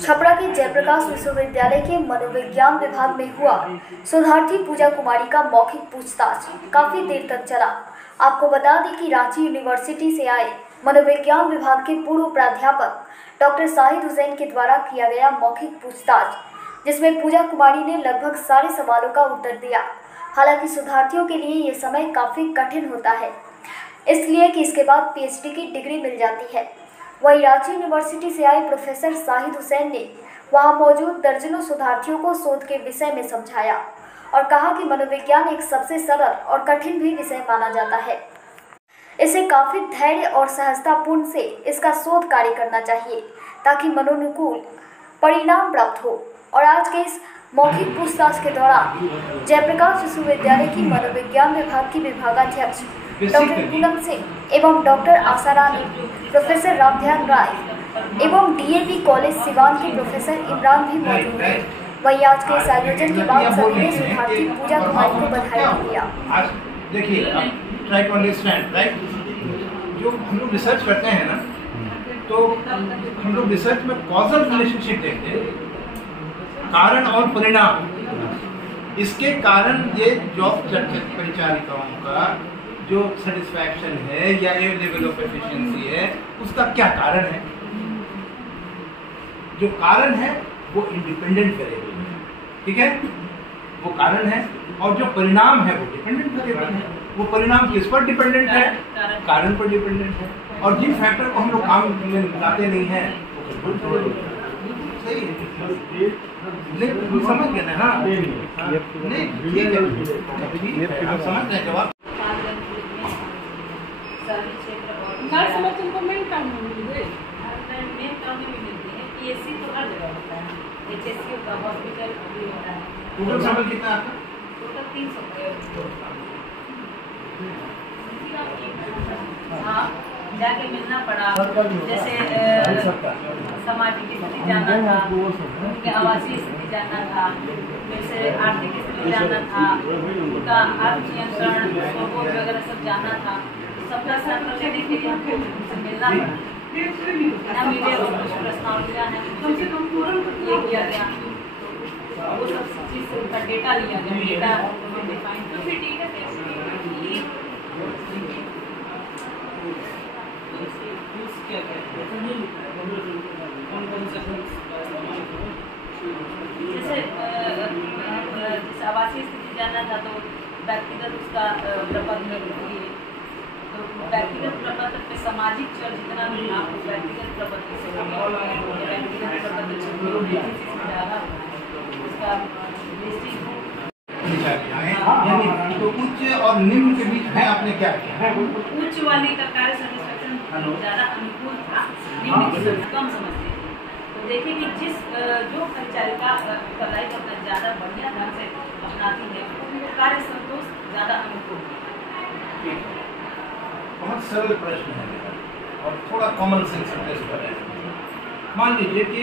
छपरा के जयप्रकाश विश्वविद्यालय के मनोविज्ञान विभाग में हुआ शोधार्थी पूजा कुमारी का मौखिक पूछताछ काफी देर तक चला। आपको बता दें कि रांची यूनिवर्सिटी से आए मनोविज्ञान विभाग के पूर्व प्राध्यापक डॉक्टर शाहिद हुसैन के द्वारा किया गया मौखिक पूछताछ, जिसमें पूजा कुमारी ने लगभग सारे सवालों का उत्तर दिया। हालांकि शोधार्थियों के लिए ये समय काफी कठिन होता है, इसलिए कि इसके बाद पीएचडी की डिग्री मिल जाती है। वहीं रांची यूनिवर्सिटी से आए प्रोफेसर शाहिद हुसैन ने वहां मौजूद दर्जनों शोधार्थियों को शोध के विषय में समझाया और कहा कि मनोविज्ञान एक सबसे सरल और कठिन भी विषय माना जाता है। इसे काफी धैर्य और सहजतापूर्ण से इसका शोध कार्य करना चाहिए ताकि मनोनुकूल परिणाम प्राप्त हो। और आज के इस मौखिक पूछताछ के दौरान जयप्रकाश विश्वविद्यालय की मनोविज्ञान विभाग की विभागाध्यक्ष डॉक्टर पूनम सिंह एवं डॉक्टर आशा रानी, प्रोफेसर रामध्यान राय एवं डीएवी कॉलेज सिवान के प्रोफेसर इमरान भी मौजूद थे। वही आज के इस आयोजन के बाद सभी ने शोधार्थी पूजा कुमारी को बधाई दिया। देखिए, ट्राई टू अंडरस्टैंड, राइट? जो हम लोग रिसर्च करते हैं ना, तो हम लोग रिसर्च में कॉजल रिलेशनशिप देखते हैं, कारण और परिणाम। इसके कारण ये जॉब परिचारिकाओं का जो सेटिस्फैक्शन है या ये लेवल ऑफ एफिशिएंसी है, उसका क्या कारण है? जो कारण है वो इंडिपेंडेंट वेरिएबल है, ठीक है? वो कारण है, और जो परिणाम है वो डिपेंडेंट वेरिएबल है। वो परिणाम किस पर डिपेंडेंट है? कारण पर डिपेंडेंट है। और जिन फैक्टर को हम लोग काम में मिलाते नहीं हैं वो सही है, लेकिन समझ गए ना? हाँ, नहीं ठीक है, आप समझ गए जवाब। समर्थन को मेन काम में मिलते हैं, पीएससी तो हर जगह होता है, एचएससी होता है, हॉस्पिटल भी होता है। टोटल सैंपल कितना आपका? टोटल 300। हाँ, जाके मिलना पड़ा, जैसे सामाजिक स्थिति जानना था, उनके आवासीय स्थिति जानना था, जैसे आर्थिक स्थिति जानना था, उनका आत्मनियंत्रण स्वबोध वगैरह सब जानना था। सबका सैंपल लेने के लिए हमको उनसे मिलना पड़ा, ना मिले और कुछ प्रश्नावलियाँ हैं, ये किया गया, वो सब चीज़ का डेटा लिया गया, डेटा डिफाइन, तो फिर ठीक है। जैसे आवासीय स्थिति जानना था तो व्यक्तिगत उसका प्रबंधन, तो व्यक्तिगत प्रबंधन में सामाजिक चर जितना भी था वो व्यक्तिगत प्रबंधन से व्यक्तिगत प्रबंधन ज़्यादा उसका तो उच्च और निम्न के बीच में आपने क्या किया? उच्च वाले का कार्य सैटिस्फैक्शन ज़्यादा अनुकूल था, निम्न की कम समझते थे। तो देखें कि जो परिचारिका पढ़ाई को अपना ज़्यादा बढ़िया ढंग से अपनाती है वो कार्य संतोष ज़्यादा अनुकूल है। बहुत सरल प्रश्न है और थोड़ा कॉमन सेंस टेस्ट पर है। मान लीजिए कि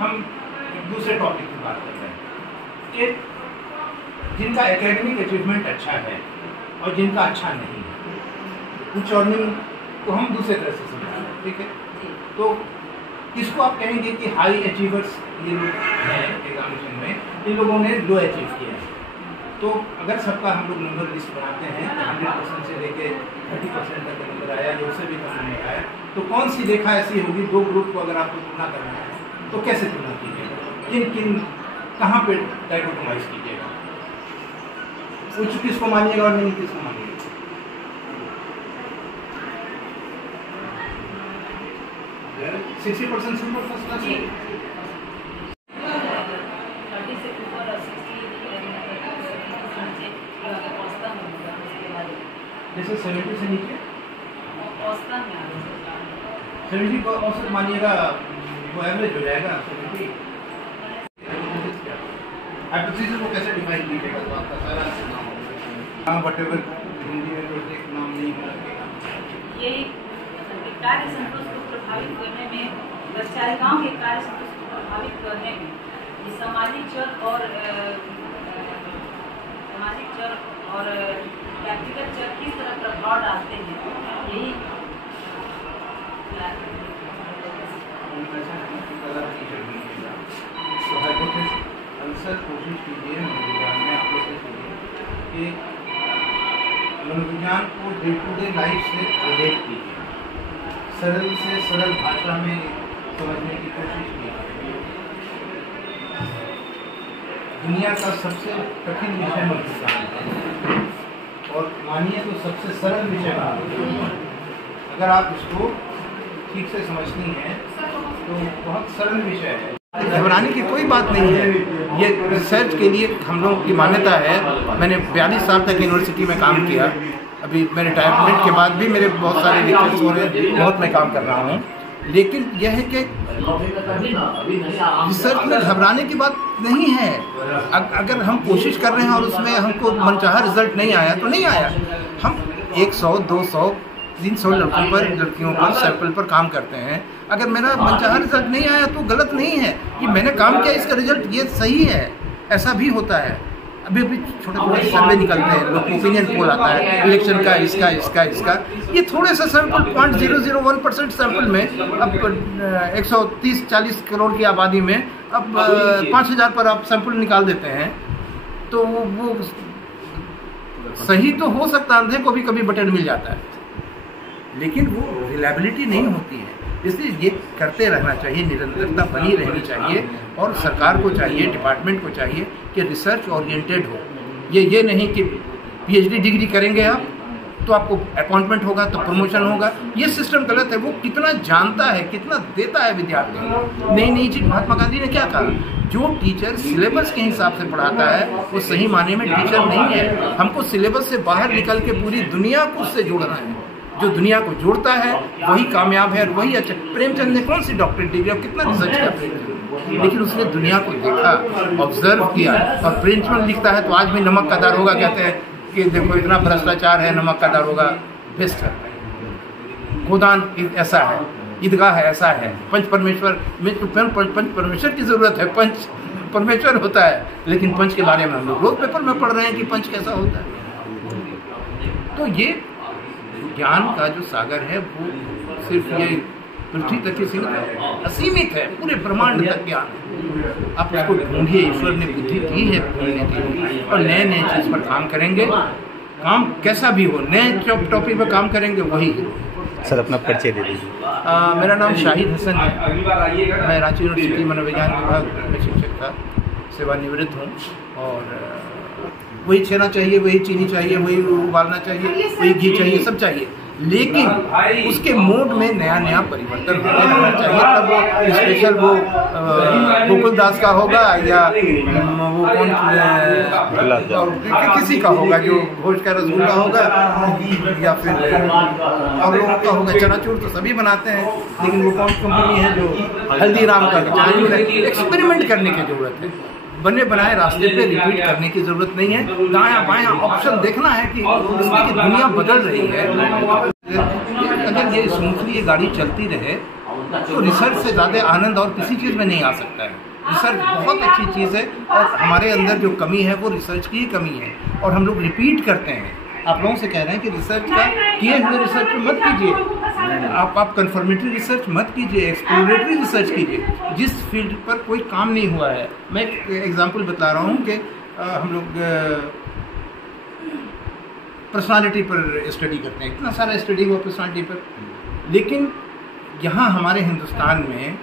हम दूसरे टॉपिक की बात कर रहे हैं कि जिनका एकेडमिक अचीवमेंट अच्छा है और जिनका अच्छा नहीं है, उच्च और निम्न को हम दूसरे तरह से समझा रहे हैं, ठीक है? तो इसको आप कहेंगे कि हाई अचीवर्स ये लोग हैं एग्जामिनेशन में, इन लोगों ने लो अचीव किया है। तो अगर सबका हम लोग नंबर लिस्ट बनाते हैं 100% से लेके 30% तक नंबर आया या उससे भी कम नहीं आया, तो कौन सी रेखा ऐसी होगी? दो ग्रुप को अगर आपको तुलना करना है तो कैसे तुलना कीजिएगा? किन किन कहाँ पे डायकोटोमाइज कीजिएगा? उच्च किसको मानिएगा और निम्न किसको मानिएगा? यार 60% सुपर फर्स्ट क्लास है। जैसे 70 से नीचे 70 को औसत मानिएगा, वो एवरेज हो जाएगा 70। हाइपोथेसिस को कैसे डिफाइन कीजिएगा? तो आपका सारा नाम व्हाटएवर हिंदी में तो एक नाम नहीं होगा। ये कार्य संतोष को प्रभावित करने में, परिचारिकाओं के कार्य संतोष को प्रभावित करने में ये सामाजिक चर और व्यक्तिगत चर किस तरह प्रभाव डालते हैं, यही विज्ञान को डे टू डे लाइफ से रिलेट कीजिए, सरल से सरल भाषा में समझने की कोशिश कीजिए। दुनिया का सबसे कठिन विषय विज्ञान है और मानिए तो सबसे सरल विषय है। अगर आप इसको ठीक से समझनी है तो बहुत सरल विषय है, घबराने की कोई बात नहीं है। ये रिसर्च के लिए हम लोगों की मान्यता है। मैंने 42 साल तक यूनिवर्सिटी में काम किया। अभी मेरे रिटायरमेंट के बाद भी मेरे बहुत सारे लेक्चर्स हो रहे हैं, बहुत मैं काम कर रहा हूँ। लेकिन यह है कि रिसर्च में घबराने की बात नहीं है। अगर हम कोशिश कर रहे हैं और उसमें हमको मनचाहा रिजल्ट नहीं आया तो नहीं आया। हम 100, 200, 300 लड़कियों पर सैंपल पर काम करते हैं। अगर मेरा मनचाहा रिजल्ट नहीं आया तो गलत नहीं है कि मैंने काम किया, इसका रिजल्ट ये सही है। ऐसा भी होता है। अभी छोटे छोटे सर्वे निकलते हैं, लोग ओपिनियन पोल आता है इलेक्शन का, इसका ये थोड़े से सैंपल 0.001% सैंपल में अब 130-40 करोड़ की आबादी में अब 5000 पर आप सैंपल निकाल देते हैं तो वो सही तो हो सकता है, अंधे को भी कभी बटन मिल जाता है, लेकिन वो रिलायबिलिटी नहीं होती है। इसलिए ये करते रहना चाहिए, निरंतरता बनी रहनी चाहिए और सरकार को चाहिए, डिपार्टमेंट को चाहिए कि रिसर्च ओरिएंटेड हो। ये नहीं कि पीएचडी डिग्री करेंगे आप तो आपको अपॉइंटमेंट होगा तो प्रमोशन होगा। ये सिस्टम गलत है। वो कितना जानता है, कितना देता है विद्यार्थी को। नई चीज महात्मा गांधी ने क्या कहा, जो टीचर सिलेबस के हिसाब से पढ़ाता है वो सही माने में टीचर नहीं है। हमको सिलेबस से बाहर निकल के पूरी दुनिया को उससे जोड़ना है। जो दुनिया को जोड़ता है वही कामयाब है और वही अच्छा। प्रेमचंद ने कौन सी डॉक्टरेट डिग्री और कितना रिसर्च किया प्रेमचंद, लेकिन उसने दुनिया को देखा, ऑब्जर्व किया। और प्रेमचंद लिखता है तो आज भी नमक का दर होगा, कहते हैं कि देखो इतना भ्रष्टाचार है, नमक का दर होगा। बेस्ट है। गोदान ऐसा है, ईदगाह है ऐसा है, पंच परमेश्वर में तो पंच परमेश्वर की जरूरत है, पंच परमेश्वर होता है, लेकिन पंच के बारे में हम लोग रोज पेपर में पढ़ रहे हैं कि पंच कैसा होता है। तो ये ज्ञान का जो सागर है वो सिर्फ ये पृथ्वी तक ही असीमित है, पूरे ब्रह्मांड तक ज्ञान है। आप उसको ढूंढिए, ईश्वर ने बुद्धि दी है ढूंढने के लिए और नए नए चीज पर काम करेंगे। काम कैसा भी हो, नए टॉपिक पर काम करेंगे वही। सर अपना परिचय दे दीजिए। मेरा नाम शाहिद हसन है। मैं रांची यूनिवर्सिटी मनोविज्ञान विभाग में शिक्षक था, सेवानिवृत्त हूँ। और वही छेना चाहिए, वही चीनी चाहिए, वही उबालना चाहिए, वही घी चाहिए, सब चाहिए, लेकिन उसके मोड में नया नया परिवर्तन होते रहना चाहिए। तब वो स्पेशल वो गोकुल दास का होगा या वो कौन किसी का होगा, जो भोज का रसगुल्ला होगा या फिर और लोगों का होगा। चनाचूर तो सभी बनाते हैं, लेकिन वो कौन कंपनी है जो हल्दीराम का चनाचूर है। एक्सपेरिमेंट करने की जरूरत है, बने बनाए रास्ते पे रिपीट करने की जरूरत नहीं है। दायां बायां ऑप्शन देखना है कि इसमें की दुनिया बदल रही है। अगर ये स्मूथली ये गाड़ी चलती रहे तो रिसर्च से ज़्यादा आनंद और किसी चीज़ में नहीं आ सकता है। रिसर्च बहुत अच्छी चीज़ है और हमारे अंदर जो कमी है वो रिसर्च की ही कमी है और हम लोग रिपीट करते हैं। आप लोगों से कह रहे हैं कि रिसर्च का किए हुए रिसर्च मत कीजिए, आप कंफर्मेटरी रिसर्च मत कीजिए, एक्सप्लोरेटरी रिसर्च कीजिए। जिस फील्ड पर कोई काम नहीं हुआ है, मैं एक एग्जांपल बता रहा हूँ कि हम लोग पर्सनालिटी पर स्टडी करते हैं, इतना सारा स्टडी हुआ पर्सनालिटी पर, लेकिन यहाँ हमारे हिंदुस्तान में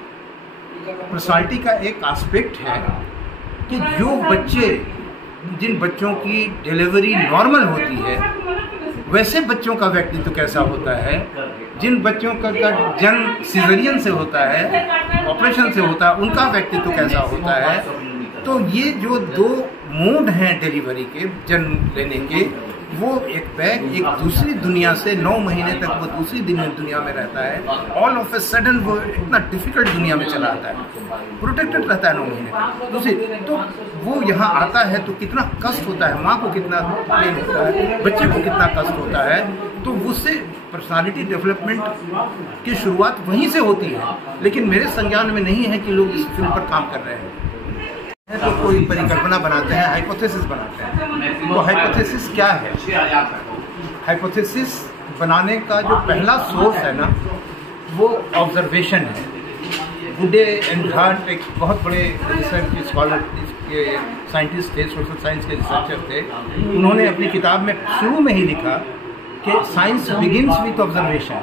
पर्सनालिटी का एक एस्पेक्ट है कि जो बच्चे, जिन बच्चों की डिलीवरी नॉर्मल होती है वैसे बच्चों का व्यक्तित्व कैसा होता है, जिन बच्चों का जन्म सिजेरियन से होता है, ऑपरेशन से होता है, उनका व्यक्तित्व कैसा होता है। तो ये जो दो मोड हैं डिलीवरी के, जन्म लेने के, वो एक बैग एक दूसरी दुनिया से 9 महीने तक वो दूसरी दुनिया में रहता है। ऑल ऑफ ए सडन वो इतना डिफिकल्ट दुनिया में चला आता है, प्रोटेक्टेड रहता है 9 महीने तक दूसरी। तो वो यहाँ आता है तो कितना कष्ट होता है, माँ को कितना पेन होता है, बच्चे को कितना कष्ट होता है। तो उससे पर्सनालिटी डेवलपमेंट की शुरुआत वहीं से होती है, लेकिन मेरे संज्ञान में नहीं है कि लोग इस फील्ड पर काम कर रहे हैं। तो कोई परिकल्पना बनाते हैं, हाइपोथेसिस बनाते हैं। तो हाइपोथेसिस क्या है? हाइपोथेसिस बनाने का जो पहला सोर्स है ना, वो ऑब्जर्वेशन है। गुडे एंड हार्ट एक बहुत बड़े रिसर्च स्कॉलर के साइंटिस्ट थे, सोशल साइंस के रिसर्चर थे। उन्होंने अपनी किताब में शुरू में ही लिखा कि साइंस बिगिंस विथ ऑब्जर्वेशन।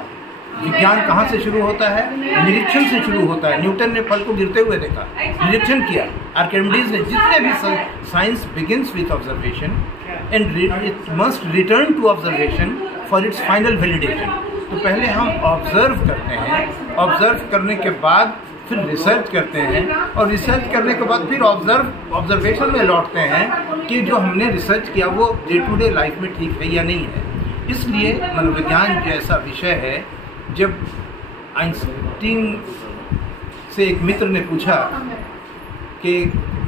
विज्ञान कहाँ से शुरू होता है? निरीक्षण से शुरू होता है। न्यूटन ने फल को गिरते हुए देखा, निरीक्षण किया। आर्किमिडीज ने, जितने भी science begins with observation and it must return to observation for its final validation. तो पहले हम ऑब्जर्व करते हैं, ऑब्जर्व करने के बाद फिर रिसर्च करते हैं, और रिसर्च करने के बाद फिर ऑब्जर्वेशन में लौटते हैं कि जो हमने रिसर्च किया वो डे टू डे लाइफ में ठीक है या नहीं है। इसलिए मनोविज्ञान जैसा विषय है, जब आइंस्टीन से एक मित्र ने पूछा कि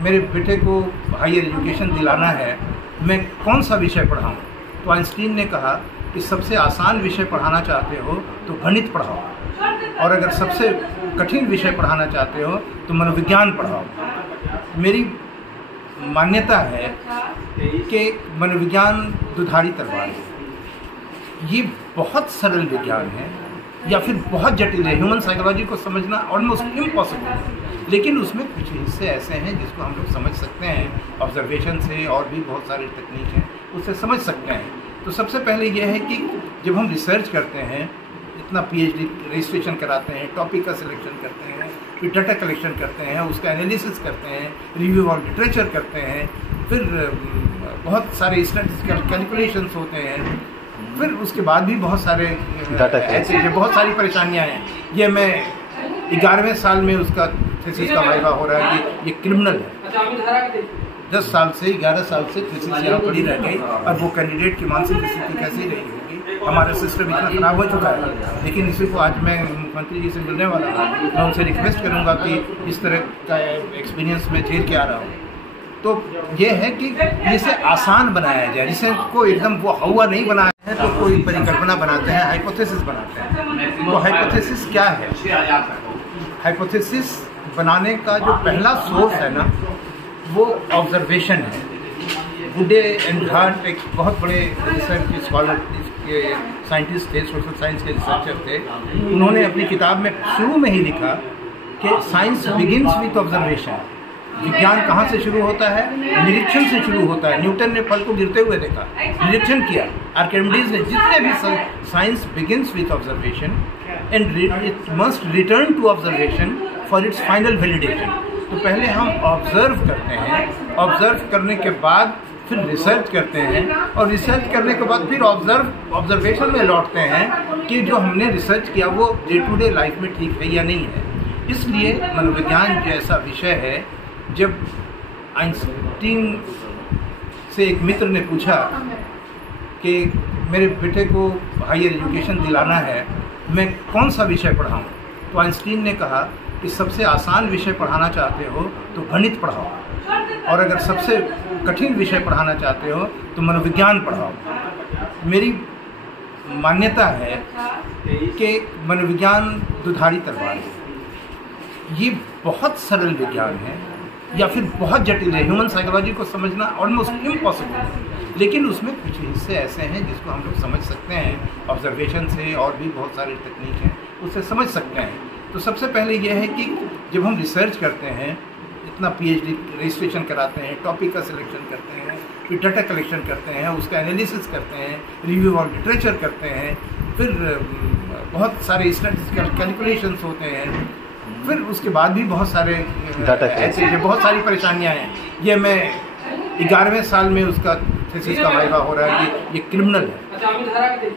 मेरे बेटे को हायर एजुकेशन दिलाना है, मैं कौन सा विषय पढ़ाऊँ, तो आइंस्टीन ने कहा कि सबसे आसान विषय पढ़ाना चाहते हो तो गणित पढ़ाओ, और अगर सबसे कठिन विषय पढ़ाना चाहते हो तो मनोविज्ञान पढ़ाओ। मेरी मान्यता है कि मनोविज्ञान दुधारी तलवार है। ये बहुत सरल विज्ञान है या फिर बहुत जटिल है। ह्यूमन साइकोलॉजी को समझना ऑलमोस्ट इम्पॉसिबल है, लेकिन उसमें कुछ हिस्से ऐसे हैं जिसको हम लोग समझ सकते हैं ऑब्जर्वेशन से, और भी बहुत सारी तकनीक हैं उससे समझ सकते हैं। तो सबसे पहले यह है कि जब हम रिसर्च करते हैं, इतना पीएचडी रजिस्ट्रेशन कराते हैं, टॉपिक का सिलेक्शन करते हैं, फिर डाटा कलेक्शन करते हैं, उसका एनालिसिस करते हैं, रिव्यू ऑफ लिटरेचर करते हैं, फिर बहुत सारे स्टैटिस्टिकल कैलकुलेशंस होते हैं, फिर उसके बाद भी बहुत सारे ऐसे बहुत सारी परेशानियां हैं। ये मैं 11वें साल में उसका थीसिस का वाइवा हो रहा है कि ये क्रिमिनल है। 10 साल से 11 साल से थीसिस यहाँ पड़ी रह गई, और वो कैंडिडेट की मानसिक स्थिति कैसी रही होगी। हमारा सिस्टम इतना खराब हो चुका है। लेकिन इसी को आज मैं मुख्यमंत्री जी से मिलने वाला हूँ, मैं उनसे रिक्वेस्ट करूँगा कि इस तरह का एक्सपीरियंस में झेल के आ रहा हूँ। तो ये है कि इसे आसान बनाया जाए, जिसे को एकदम वो हवा नहीं बनाया है, तो कोई परिकल्पना बनाते हैं, हाइपोथेसिस बनाते हैं। तो हाइपोथेसिस क्या है? हाइपोथेसिस बनाने का जो पहला सोर्स है ना, वो ऑब्जर्वेशन है। गुडे एंड हार्ट एक बहुत बड़े रिसर्च स्कॉलर के साइंटिस्ट थे, सोशल साइंस के रिसर्चर थे। उन्होंने अपनी किताब में शुरू में ही लिखा कि साइंस बिगिंस विथ ऑब्जर्वेशन। विज्ञान कहाँ से शुरू होता है? निरीक्षण से शुरू होता है। न्यूटन ने फल को गिरते हुए देखा, निरीक्षण किया। आर्किमिडीज ने, जितने भी science begins with observation and it must return to observation for its final validation. तो पहले हम ऑब्जर्व करते हैं, ऑब्जर्व करने के बाद फिर रिसर्च करते हैं, और रिसर्च करने के बाद फिर ऑब्जर्वेशन में लौटते हैं कि जो हमने रिसर्च किया वो डे टू डे लाइफ में ठीक है या नहीं है। इसलिए मनोविज्ञान जैसा विषय है, जब आइंस्टीन से एक मित्र ने पूछा कि मेरे बेटे को हायर एजुकेशन दिलाना है, मैं कौन सा विषय पढ़ाऊँ, तो आइंस्टीन ने कहा कि सबसे आसान विषय पढ़ाना चाहते हो तो गणित पढ़ाओ, और अगर सबसे कठिन विषय पढ़ाना चाहते हो तो मनोविज्ञान पढ़ाओ। मेरी मान्यता है कि मनोविज्ञान दुधारी तलवार है। ये बहुत सरल विज्ञान है या फिर बहुत जटिल है। ह्यूमन साइकोलॉजी को समझना ऑलमोस्ट इम्पॉसिबल है, लेकिन उसमें कुछ हिस्से ऐसे हैं जिसको हम लोग समझ सकते हैं ऑब्जर्वेशन से, और भी बहुत सारी तकनीक हैं उससे समझ सकते हैं। तो सबसे पहले यह है कि जब हम रिसर्च करते हैं, इतना पीएचडी रजिस्ट्रेशन कराते हैं, टॉपिक का सिलेक्शन करते हैं, फिर डाटा कलेक्शन करते हैं, उसका एनालिसिस करते हैं, रिव्यू ऑफ लिटरेचर करते हैं, फिर बहुत सारे स्टैटिस्टिकल कैलकुलेशंस होते हैं, फिर उसके बाद भी बहुत सारे ऐसे बहुत सारी परेशानियां हैं। ये मैं 11वें साल में उसका थीसिस का वाइवा हो रहा है कि ये क्रिमिनल है।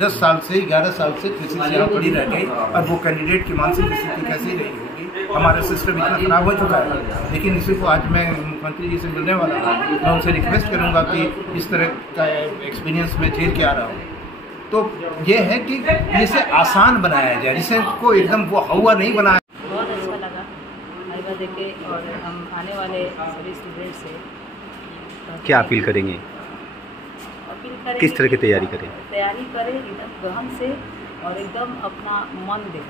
10 साल से 11 साल से थीसिस यहाँ पड़ी रह गई, और वो कैंडिडेट की मानसिक स्थिति कैसी रही होगी। हमारा सिस्टम इतना खराब हो चुका है। लेकिन इसी को आज मैं मुख्यमंत्री जी से मिलने वाला हूँ, मैं उनसे रिक्वेस्ट करूँगा कि इस तरह का एक्सपीरियंस में झेल के आ रहा हूँ। तो ये है कि इसे आसान बनाया जाए, जिसे को एकदम वो हवा नहीं बनाया। बहुत अच्छा लगा वाइवा देके, और हम आने वाले सभी स्टूडेंट से क्या अपील करेंगे? किस तरह की तैयारी करें? तैयारी करें एकदम गहन से, और एकदम अपना मन दे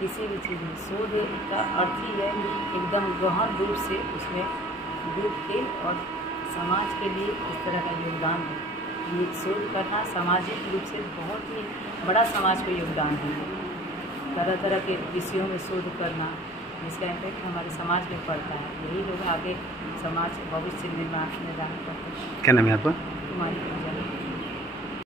किसी भी चीज़ में। शोध का अर्थ ही है एकदम गहन रूप से उसमें डूब के, और समाज के लिए इस तरह का योगदान है। ये शोध करना सामाजिक रूप से बहुत ही बड़ा समाज को योगदान है। तरह तरह के विषयों में शोध करना, जिसका इम्पैक्ट हमारे समाज में पड़ता है। यही लोग आगे समाज भविष्य निर्माण करते हैं। क्या नाम है आपका? कुमारी।